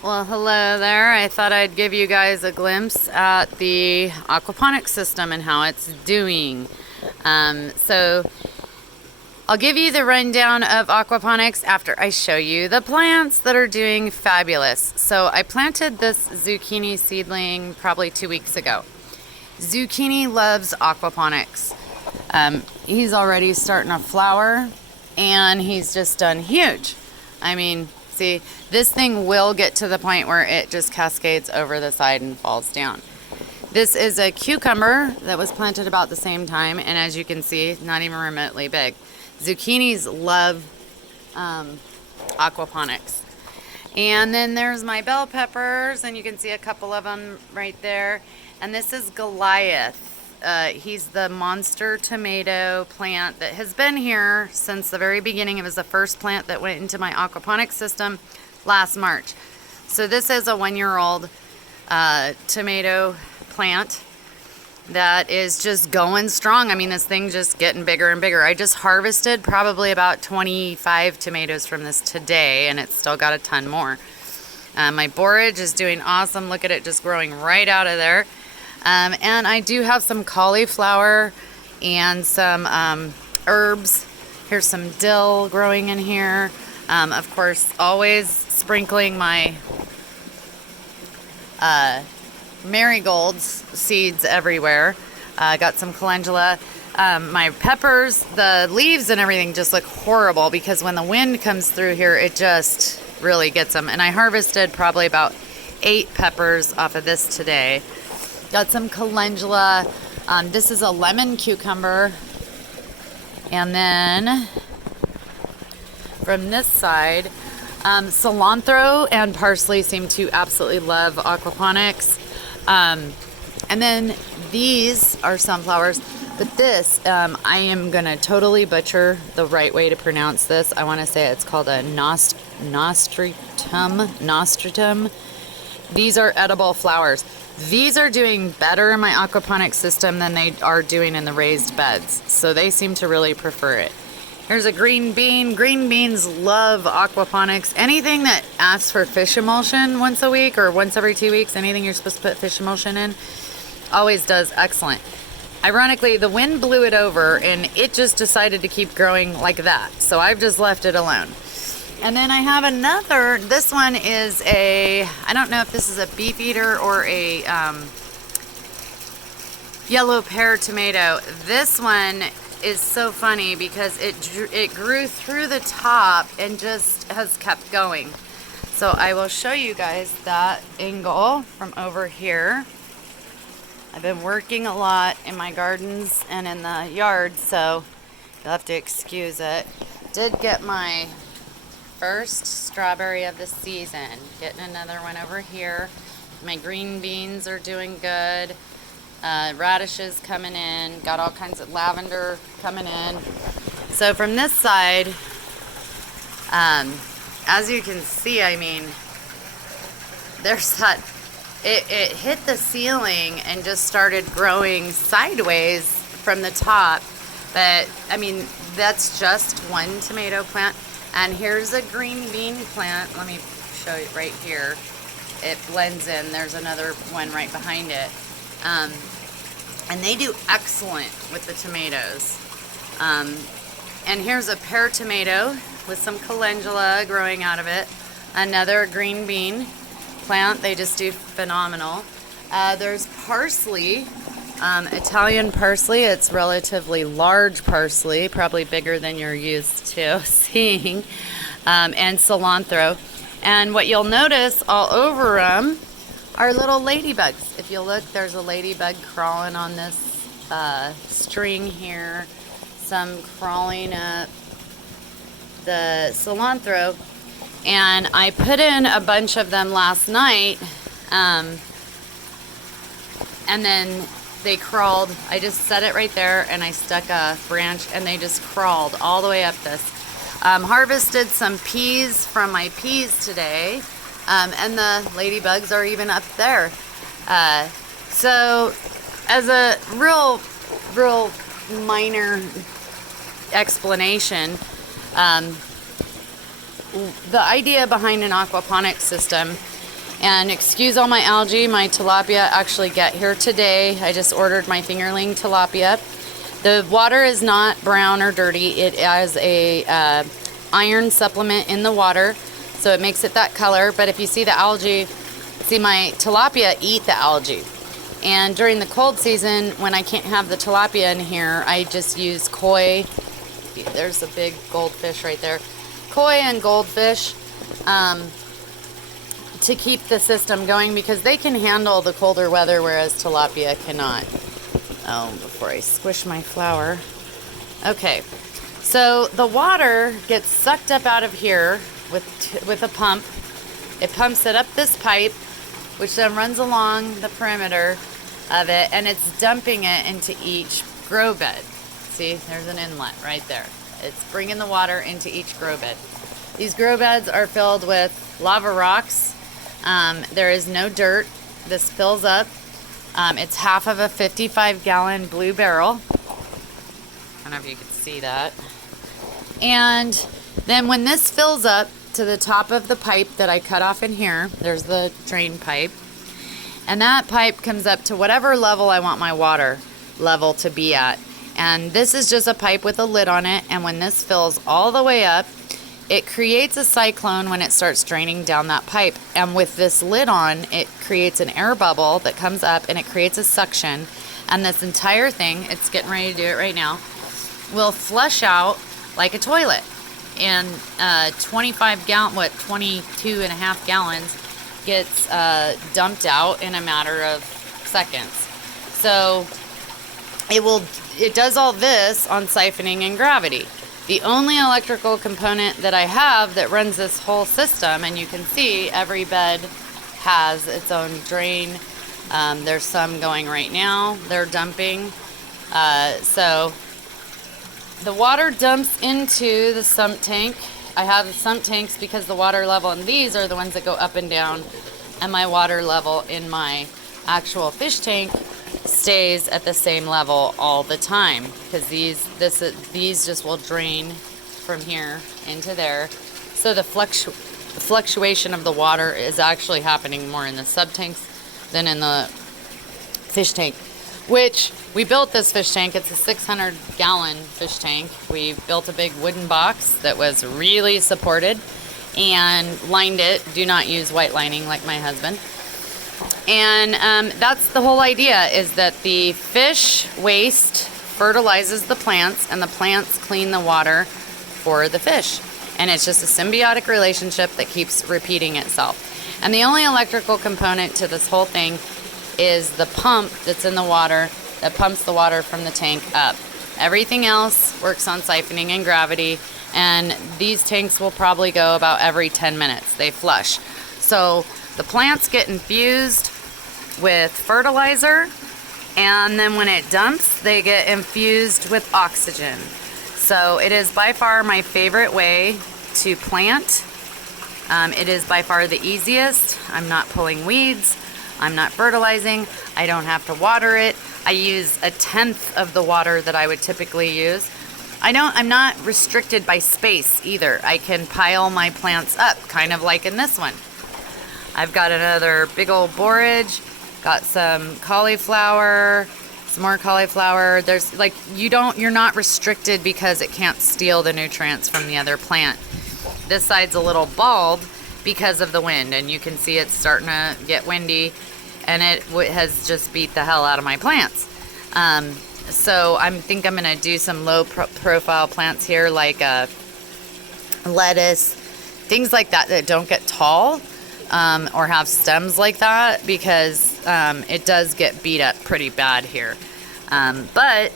Well, hello there. I thought I'd give you guys a glimpse at the aquaponics system and how it's doing. So I'll give you the rundown of aquaponics after I show you the plants that are doing fabulous. So I planted this zucchini seedling probably 2 weeks ago. Zucchini loves aquaponics. He's already starting to flower and he's just done huge. I mean, see, this thing will get to the point where it just cascades over the side and falls down. This is a cucumber that was planted about the same time, and as you can see, not even remotely big. Zucchinis love aquaponics. And then there's my bell peppers, and you can see a couple of them right there. And this is Goliath. He's the monster tomato plant that has been here since the very beginning. It was the first plant that went into my aquaponics system last March. So this is a 1-year-old tomato plant that is just going strong. I mean, this thing's just getting bigger and bigger. I just harvested probably about 25 tomatoes from this today, and it's still got a ton more. My borage is doing awesome. Look at it just growing right out of there. And I do have some cauliflower and some herbs. Here's some dill growing in here. Of course, always sprinkling my marigolds seeds everywhere. Got some calendula. My peppers, the leaves and everything just look horrible because when the wind comes through here, it just really gets them. And I harvested probably about 8 peppers off of this today. Got some calendula. This is a lemon cucumber. And then from this side, cilantro and parsley seem to absolutely love aquaponics. And then these are sunflowers. But this, I am going to totally butcher the right way to pronounce this. I want to say it's called a nostratum. These are edible flowers. These are doing better in my aquaponics system than they are doing in the raised beds. So they seem to really prefer it. Here's a green bean. Green beans love aquaponics. Anything that asks for fish emulsion once a week or once every 2 weeks, anything you're supposed to put fish emulsion in, always does excellent. Ironically, the wind blew it over and it just decided to keep growing like that. So I've just left it alone. And then I have another, this one is I don't know if this is a beef eater or a yellow pear tomato. This one is so funny because it grew through the top and just has kept going. So I will show you guys that angle from over here. I've been working a lot in my gardens and in the yard, so you'll have to excuse it. Did get my first strawberry of the season. Getting another one over here. My green beans are doing good. Radishes coming in. Got all kinds of lavender coming in. So from this side, as you can see, I mean, there's that, it hit the ceiling and just started growing sideways from the top. But, I mean, that's just one tomato plant. And here's a green bean plant. Let me show you right here. It blends in. There's another one right behind it. And they do excellent with the tomatoes. And here's a pear tomato with some calendula growing out of it. Another green bean plant. They just do phenomenal. There's parsley. Italian parsley. It's relatively large parsley, probably bigger than you're used to seeing, and cilantro. And what you'll notice all over them are little ladybugs. If you look, there's a ladybug crawling on this string here, some crawling up the cilantro, and I put in a bunch of them last night, and then they crawled. I just set it right there and I stuck a branch and they just crawled all the way up this. Harvested some peas from my peas today, and the ladybugs are even up there. So as a real minor explanation, the idea behind an aquaponics system And excuse all my algae, my tilapia actually get here today. I just ordered my fingerling tilapia. The water is not brown or dirty. It has a iron supplement in the water, so it makes it that color. But if you see the algae, see, my tilapia eat the algae. And during the cold season, when I can't have the tilapia in here, I just use koi. There's a big goldfish right there. Koi and goldfish to keep the system going, because they can handle the colder weather, whereas tilapia cannot. Oh, before I squish my flour. Okay, so the water gets sucked up out of here with a pump. It pumps it up this pipe, which then runs along the perimeter of it, and it's dumping it into each grow bed. See, there's an inlet right there. It's bringing the water into each grow bed. These grow beds are filled with lava rocks. There is no dirt. This fills up. It's half of a 55-gallon blue barrel. I don't know if you can see that. And then when this fills up to the top of the pipe that I cut off in here, there's the drain pipe, and that pipe comes up to whatever level I want my water level to be at. And this is just a pipe with a lid on it, and when this fills all the way up, it creates a cyclone when it starts draining down that pipe. And with this lid on, it creates an air bubble that comes up, and it creates a suction. And this entire thing, it's getting ready to do it right now, will flush out like a toilet. And 22 and a half gallons gets dumped out in a matter of seconds. So it does all this on siphoning and gravity. The only electrical component that I have that runs this whole system, and you can see every bed has its own drain. There's some going right now. They're dumping. So the water dumps into the sump tank. I have the sump tanks because the water level in these are the ones that go up and down, and my water level in my actual fish tank stays at the same level all the time, because these just will drain from here into there. So the fluctuation of the water is actually happening more in the sub tanks than in the fish tank, which we built this fish tank. It's a 600-gallon fish tank. We built a big wooden box that was really supported and lined it. Do not use white lining like my husband. And that's the whole idea, is that the fish waste fertilizes the plants, and the plants clean the water for the fish. And it's just a symbiotic relationship that keeps repeating itself. And the only electrical component to this whole thing is the pump that's in the water that pumps the water from the tank up. Everything else works on siphoning and gravity, and these tanks will probably go about every 10 minutes. They flush. So the plants get infused with fertilizer, and then when it dumps, they get infused with oxygen. So it is by far my favorite way to plant. It is by far the easiest. I'm not pulling weeds. I'm not fertilizing. I don't have to water it. I use 1/10 of the water that I would typically use. I'm not restricted by space either. I can pile my plants up, kind of like in this one. I've got another big old borage, got some cauliflower, some more cauliflower. There's like, you're not restricted because it can't steal the nutrients from the other plant. This side's a little bald because of the wind, and you can see it's starting to get windy, and it has just beat the hell out of my plants. So I think I'm gonna do some low profile plants here, like lettuce, things like that don't get tall. Or have stems like that, because it does get beat up pretty bad here. But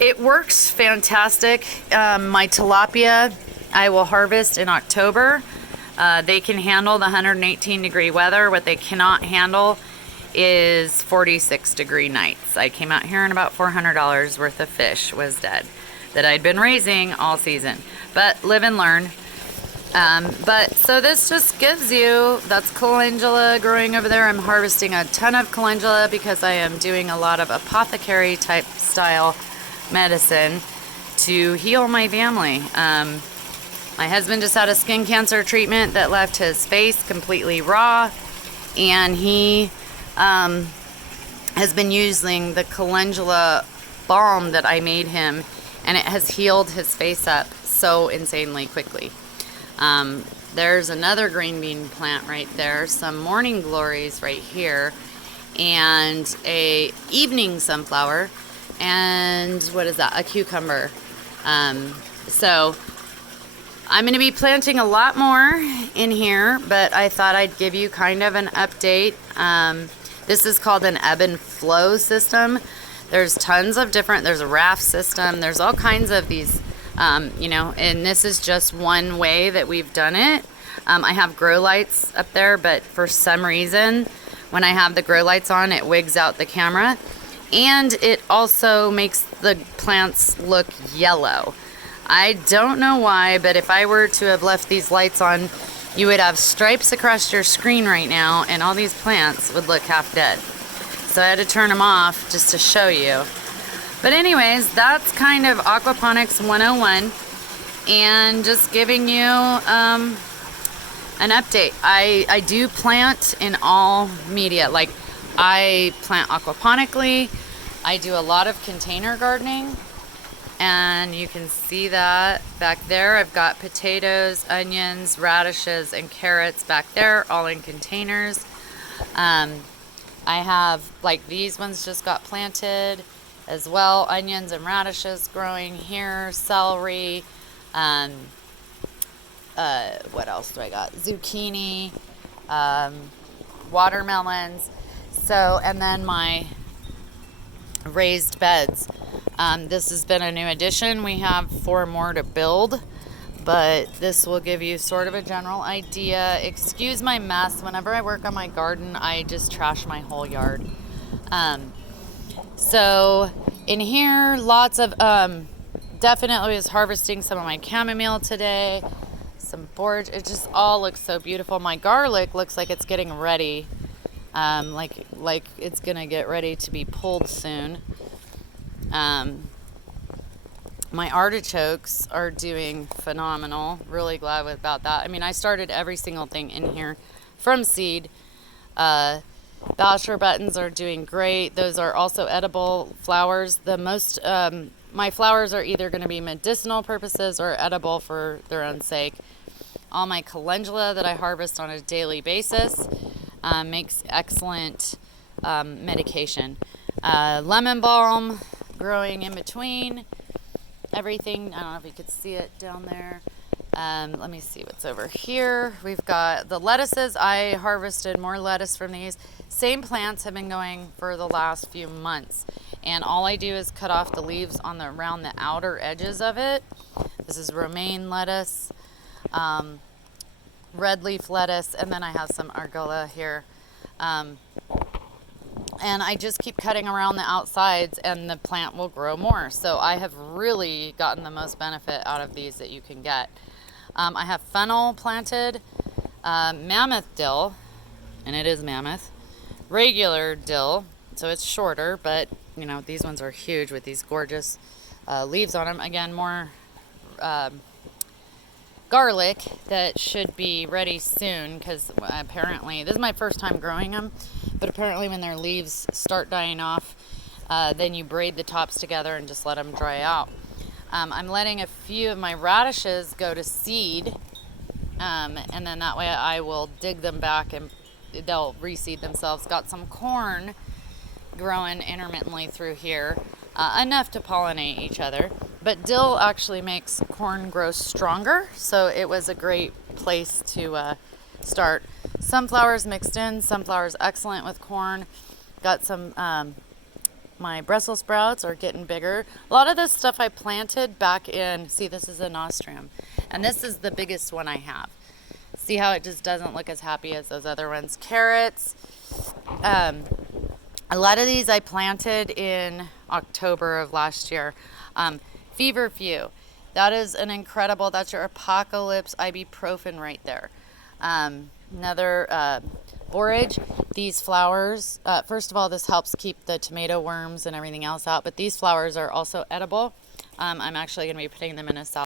it works fantastic. My tilapia I will harvest in October. They can handle the 118-degree weather. What they cannot handle is 46-degree nights. I came out here and about $400 worth of fish was dead that I'd been raising all season. But live and learn. But so this just gives you, that's calendula growing over there. I'm harvesting a ton of calendula because I am doing a lot of apothecary type style medicine to heal my family. My husband just had a skin cancer treatment that left his face completely raw, and he has been using the calendula balm that I made him, and it has healed his face up so insanely quickly. There's another green bean plant right there, some morning glories right here, and a evening sunflower, and what is that, a cucumber. So I'm going to be planting a lot more in here, but I thought I'd give you kind of an update. This is called an ebb and flow system. There's tons of different, there's a raft system, there's all kinds of these, you know, and this is just one way that we've done it. I have grow lights up there, but for some reason, when I have the grow lights on, it wigs out the camera. And it also makes the plants look yellow. I don't know why, but if I were to have left these lights on, you would have stripes across your screen right now, and all these plants would look half dead. So I had to turn them off just to show you. But anyways, that's kind of Aquaponics 101, and just giving you an update. I do plant in all media. Like, I plant aquaponically. I do a lot of container gardening, and you can see that back there. I've got potatoes, onions, radishes, and carrots back there, all in containers. I have, like, these ones just got planted as well. Onions and radishes growing here, celery, what else do I got? Zucchini, watermelons. So, and then my raised beds. This has been a new addition. We have 4 more to build, but this will give you sort of a general idea. Excuse my mess. Whenever I work on my garden, I just trash my whole yard. So in here, lots of, definitely was harvesting some of my chamomile today, some borage. It just all looks so beautiful. My garlic looks like it's getting ready. Like it's gonna get ready to be pulled soon. My artichokes are doing phenomenal. Really glad about that. I mean, I started every single thing in here from seed. Bachelor buttons are doing great. Those are also edible flowers. The most, my flowers are either going to be medicinal purposes or edible for their own sake. All my calendula that I harvest on a daily basis makes excellent medication. Lemon balm growing in between everything. I don't know if you could see it down there. Let me see what's over here. We've got the lettuces. I harvested more lettuce from these. Same plants have been going for the last few months, and all I do is cut off the leaves on around the outer edges of it. This is romaine lettuce, red leaf lettuce, and then I have some arugula here. And I just keep cutting around the outsides, and the plant will grow more. So I have really gotten the most benefit out of these that you can get. I have fennel planted, mammoth dill, and it is mammoth, regular dill, so it's shorter, but you know, these ones are huge with these gorgeous leaves on them. Again, more garlic that should be ready soon, because apparently, this is my first time growing them, but apparently when their leaves start dying off, then you braid the tops together and just let them dry out. I'm letting a few of my radishes go to seed, and then that way I will dig them back and they'll reseed themselves. Got some corn growing intermittently through here, enough to pollinate each other. But dill actually makes corn grow stronger, so it was a great place to start. Sunflowers mixed in. Sunflowers excellent with corn. Got some, my Brussels sprouts are getting bigger. A lot of this stuff I planted back in, see, this is a nostrum, and this is the biggest one I have. See how it just doesn't look as happy as those other ones. Carrots. A lot of these I planted in October of last year. Feverfew. That is an incredible, that's your apocalypse ibuprofen right there. Another borage. These flowers, first of all, this helps keep the tomato worms and everything else out, but these flowers are also edible. I'm actually going to be putting them in a salad.